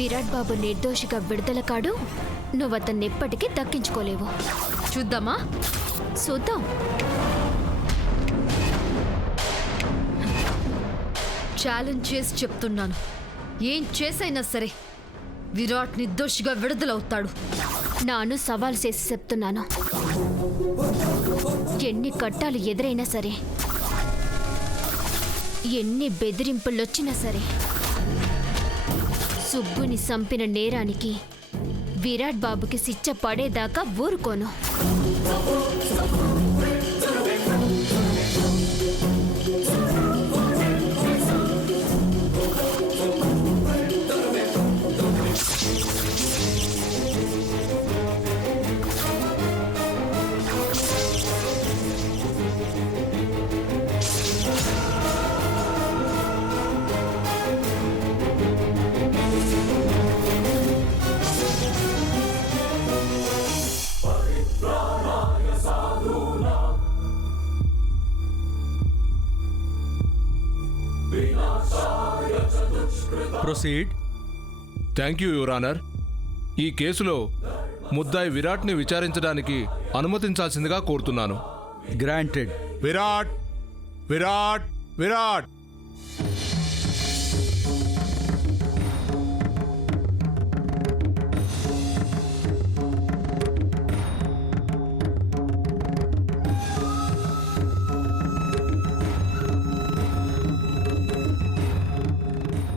విరాట్ బాబు నిర్దోషిగా విడుదల కాడు. నువ్వతన్ని ఎప్పటికీ దక్కించుకోలేవు. చూద్దామా? చూద్దాం. ఛాలెంజ్ చేసి చెప్తున్నాను, ఏం చేసైనా సరే విరాట్ నిర్దోషిగా విడుదలవుతాడు. నాను సవాల్ చేసి చెప్తున్నాను, ఎన్ని కట్టాలు ఎదురైనా సరే, ఎన్ని బెదిరింపులొచ్చినా సరే, సుబ్బుని చంపిన నేరానికి విరాట్ బాబుకి శిక్ష పడేదాకా ఊరుకోను. Proceed. Thank you your honour. ఈ కేసులో ముద్దాయి విరాట్ని విచారించడానికి అనుమతించాల్సిందిగా కోరుతున్నాను. గ్రాంటెడ్. విరాట్, విరాట్, విరాట్.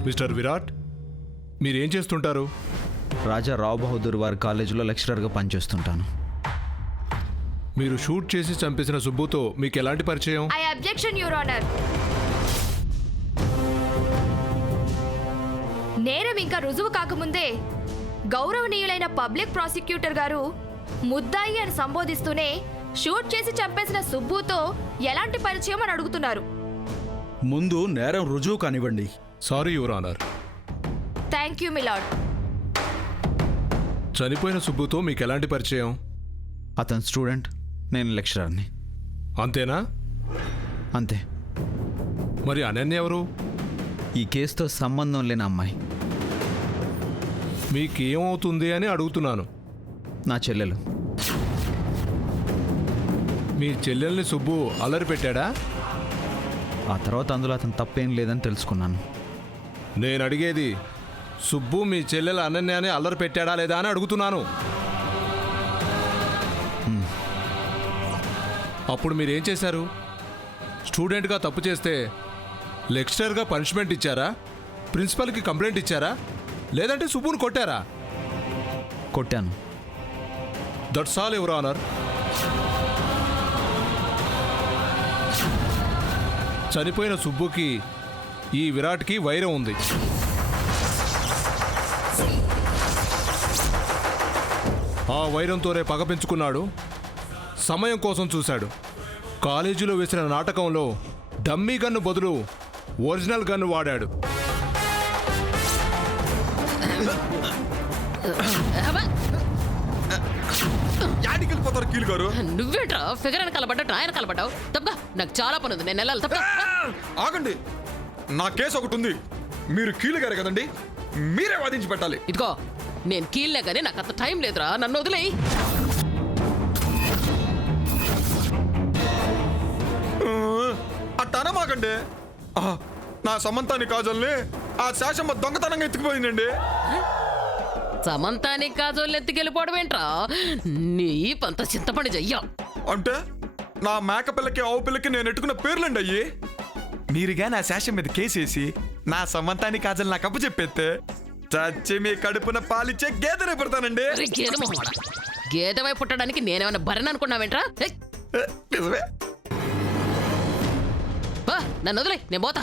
మిస్టర్ విరాట్, మీరేం చేస్తుంటారు? రాజా రావ్ బహదూర్ వారి కాలేజీలో లెక్చరర్గా పనిచేస్తుంటాను. మీరు షూట్ చేసి చంపేసిన సుబ్బుతో మీకు ఎలాంటి పరిచయం? I objection your honour. నేరం ఇంకా రుజువు కాకముందే గౌరవనీయులైన పబ్లిక్ ప్రాసిక్యూటర్ గారు ముద్దాయి అని సంబోధిస్తూనే షూట్ చేసి చంపేసిన సుబ్బుతో ఎలాంటి పరిచయం అని అడుగుతున్నారు. ముందు నేరం రుజువు కానివ్వండి. Sorry your honour. Thank you my lord. చనిపోయిన సుబ్బుతో మీకు ఎలాంటి పరిచయం? అతను స్టూడెంట్, నేను లెక్చరర్ని. అంతేనా? అంతే. మరి అనన్య ఎవరు? ఈ కేసుతో సంబంధం లేని అమ్మాయి. మీకేమవుతుంది అని అడుగుతున్నాను. నా చెల్లెలు. మీ చెల్లెల్ని సుబ్బు అల్లరి పెట్టాడా? ఆ తర్వాత అందులో అతను తప్పేం లేదని తెలుసుకున్నాను. నేను అడిగేది సుబ్బు మీ చెల్లెల అనన్యాన్ని అల్లరి పెట్టాడా లేదా అని అడుగుతున్నాను. అప్పుడు మీరేం చేశారు? స్టూడెంట్గా తప్పు చేస్తే లెక్చరర్గా పనిష్మెంట్ ఇచ్చారా? ప్రిన్సిపల్కి కంప్లైంట్ ఇచ్చారా? లేదంటే సుబ్బుని కొట్టారా? కొట్టాను. That's all your honour. చనిపోయిన సుబ్బుకి ఈ విరాట్కి వైరం ఉంది. ఆ వైరంతోనే పగ పెంచుకున్నాడు. సమయం కోసం చూశాడు. కాలేజీలో వేసిన నాటకంలో డమ్మీ గన్ను బదులు ఒరిజినల్ గన్ను వాడాడు. నువ్వేంట్రా ఫిగర్ అని కలబడ్డా ఆయన కలబడ్డావు? తప్పగా నాకు చాలా పని ఉంది, నేను వెళ్ళాలి. తప్ప ఆగండి, నా కేసు ఒకటి ఉంది. మీరు కీలు గారు కదండి, మీరే వాదించి పెట్టాలి. ఇదిగో నేను కీళ్ళే కానీ నాకు అంత టైం లేదురా, నన్ను వదిలేయి. అట్టనమాకండి. నా సమంతాన్ని కాజల్ని ఆ శాసమ్మ దొంగతనంగా ఎత్తుకుపోయిందండి. సమంతాని కాజోళ్ళు ఎత్తుకెళ్ళిపోవడం ఏంట్రా? నీ పంత చింతపడి చెయ్యా. అంటే నా మేకపిల్లకి ఆవు పిల్లకి నేను ఎట్టుకున్న పేర్లండి అయ్యి. మీరుగా నా శాసం మీద కేసేసి నా సమంతాన్ని కాజల్ నాకు అప్పు చెప్పేస్తే చచ్చి మీ కడుపున పాలిచ్చే గేదెనే పుడతానండి. గేదె మొహమాడ, గేదెవై పుట్టడానికి నేనేమన్నా బర్రెని అనుకున్నావేంట్రా? నిజమే. నన్ను వదిలే, నేను పోతా.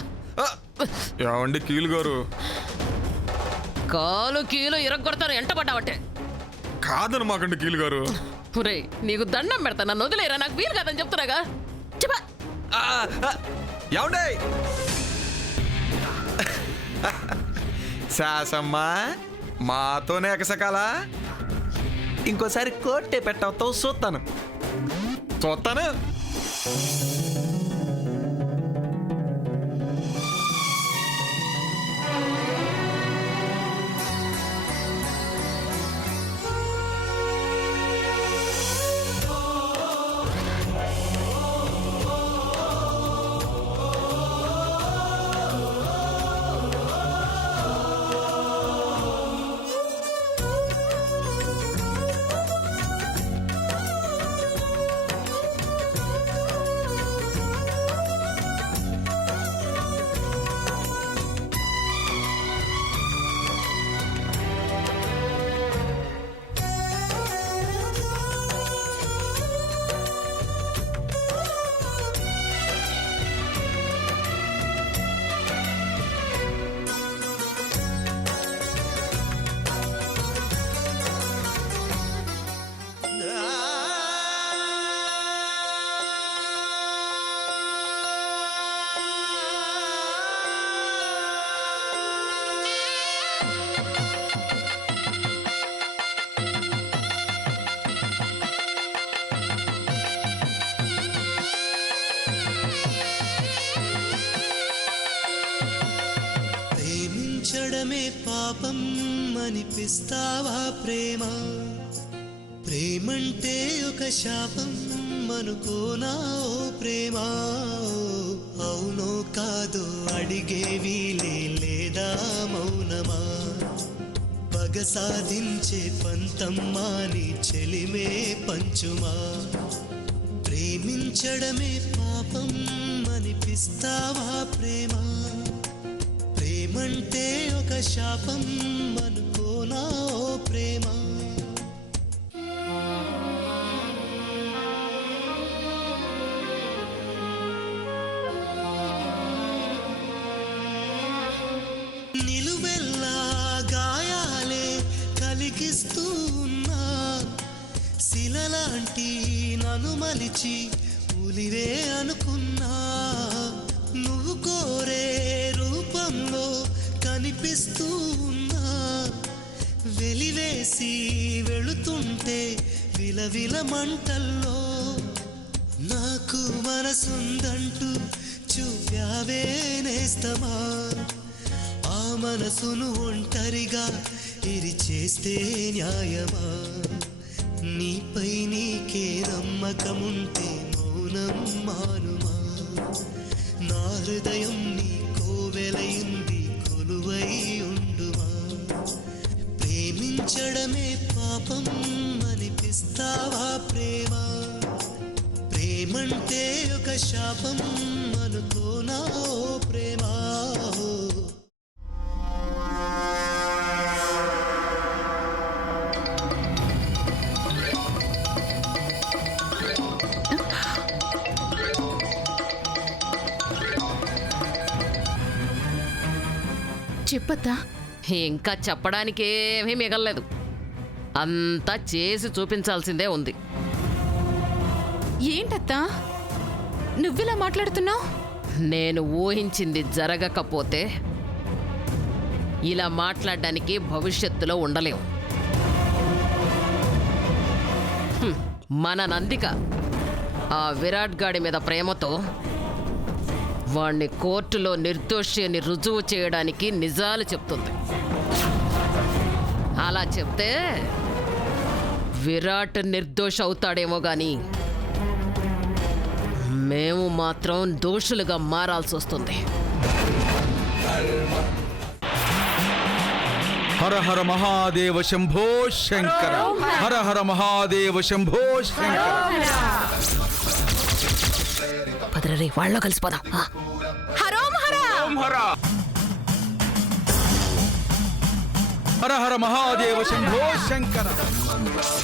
ఏమండి కీలు గారు? కాలు కీలు ఇరగొడతాను ఎంట పడ్డావంటే. కాదనమాకండి కీలు గారు. రే నీకు దండం పెడతా, నన్ను వదిలేరా, నాకు వీలు కాదని చెప్తున్నాగా. చెప్పా ఏమండే శాసమ్మ మాతోనే ఎకసకాల. ఇంకోసారి కోట్టే పెట్టవుతో చూస్తాను. ప్రేమించడమే పాపం అనిపిస్తావా ప్రేమ? ప్రేమంటే ఒక శాపం అనుకోనా ఓ ప్రేమ? అవునో కాదో అడిగేవి లేదా మౌనమా? పగ సాధించే పంతమ్మాని చెలిమే పంచుమా? ప్రేమించడమే పాపం అనిపిస్తావా ప్రేమ? ప్రేమంటే ఒక శాపం అనుకోనా ఓ ప్రేమ? నిలువెల్లా గాయాలే కలిగిస్తూ ఉన్నా, శిలలాంటి నన్ను మలిచి ఉలివే అనుకున్నా. నువ్వు కోరే రూపంలో కనిపిస్తూ ఉన్నా, వెలివేసి వెళుతుంటే విలవిల మంటల్లో. నాకు మనసుందంటూ చూప్యావే నేస్తమా, ఆ మనసును ఒంటరిగా ఇరిచేస్తే న్యాయమా? నీపై నీకే నమ్మకముంటే మౌనం మానుమా? నా హృదయం నీ కోవెలయింది కొలువై ఉండుమా? ప్రేమించడమే పాపం అనిపిస్తావా ప్రేమ? ప్రేమంటే ఒక శాపం అనుకోనా ఓ ప్రేమ? చెప్పత్తా. ఇంకా చెప్పడానికి ఏమీ మిగలలేదు. అంతా చేసి చూపించాల్సిందే ఉంది. ఏంటత్తా నువ్విలా మాట్లాడుతున్నావు? నేను ఊహించింది జరగకపోతే ఇలా మాట్లాడడానికి భవిష్యత్తులో ఉండలేము. మన నందిక ఆ విరాట్ గాడి మీద ప్రేమతో వాణ్ణి కోర్టులో నిర్దోషి అని రుజువు చేయడానికి నిజాలు చెప్తుంది. అలా చెప్తే విరాట్ నిర్దోష అవుతాడేమో గాని మేము మాత్రం దోషులుగా మారాల్సి వస్తుంది. హర హర మహాదేవ శంభో శంకర. హర హర మహాదేవ శంభో శంకర. పదరే వాళ్ళలో కలిసిపోదాం. హర హర మహాదేవ శంభో శంకర. శంకర